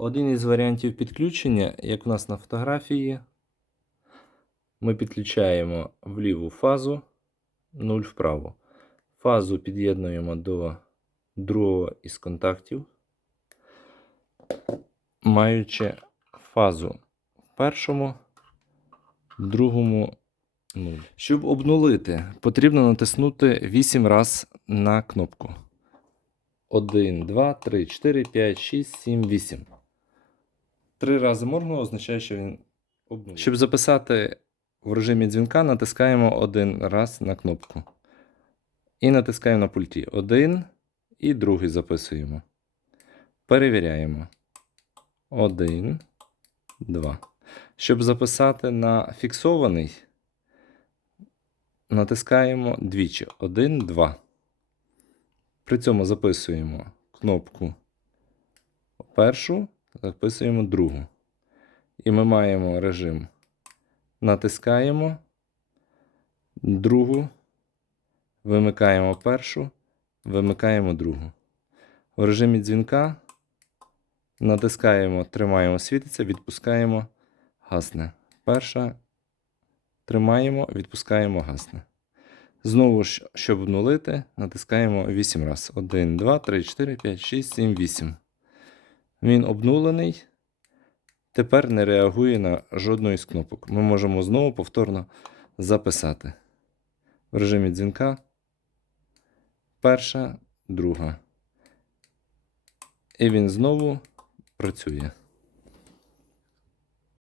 Один із варіантів підключення, як у нас на фотографії, ми підключаємо в ліву фазу, 0 вправо. Фазу під'єднуємо до другого із контактів, маючи фазу в першому, в другому 0. Щоб обнулити, потрібно натиснути 8 раз на кнопку. 1, 2, 3, 4, 5, 6, 7, 8. Три рази можна означає, що він обнулив. Щоб записати в режимі дзвінка, натискаємо один раз на кнопку. І натискаємо на пульті. Один і другий записуємо. Перевіряємо. Один, два. Щоб записати на фіксований, натискаємо двічі. Один, два. При цьому записуємо кнопку першу, записуємо другу. І ми маємо режим. Натискаємо другу, вимикаємо першу, вимикаємо другу. В режимі дзвінка натискаємо, тримаємо, світиться, відпускаємо, гасне. Перша, тримаємо, відпускаємо, гасне. Знову ж, щоб обнулити, натискаємо 8 раз. 1, 2, 3, 4, 5, 6, 7, 8. Він обнулений. Тепер не реагує на жодну із кнопок. Ми можемо знову повторно записати. В режимі дзвінка. Перша, друга. І він знову працює.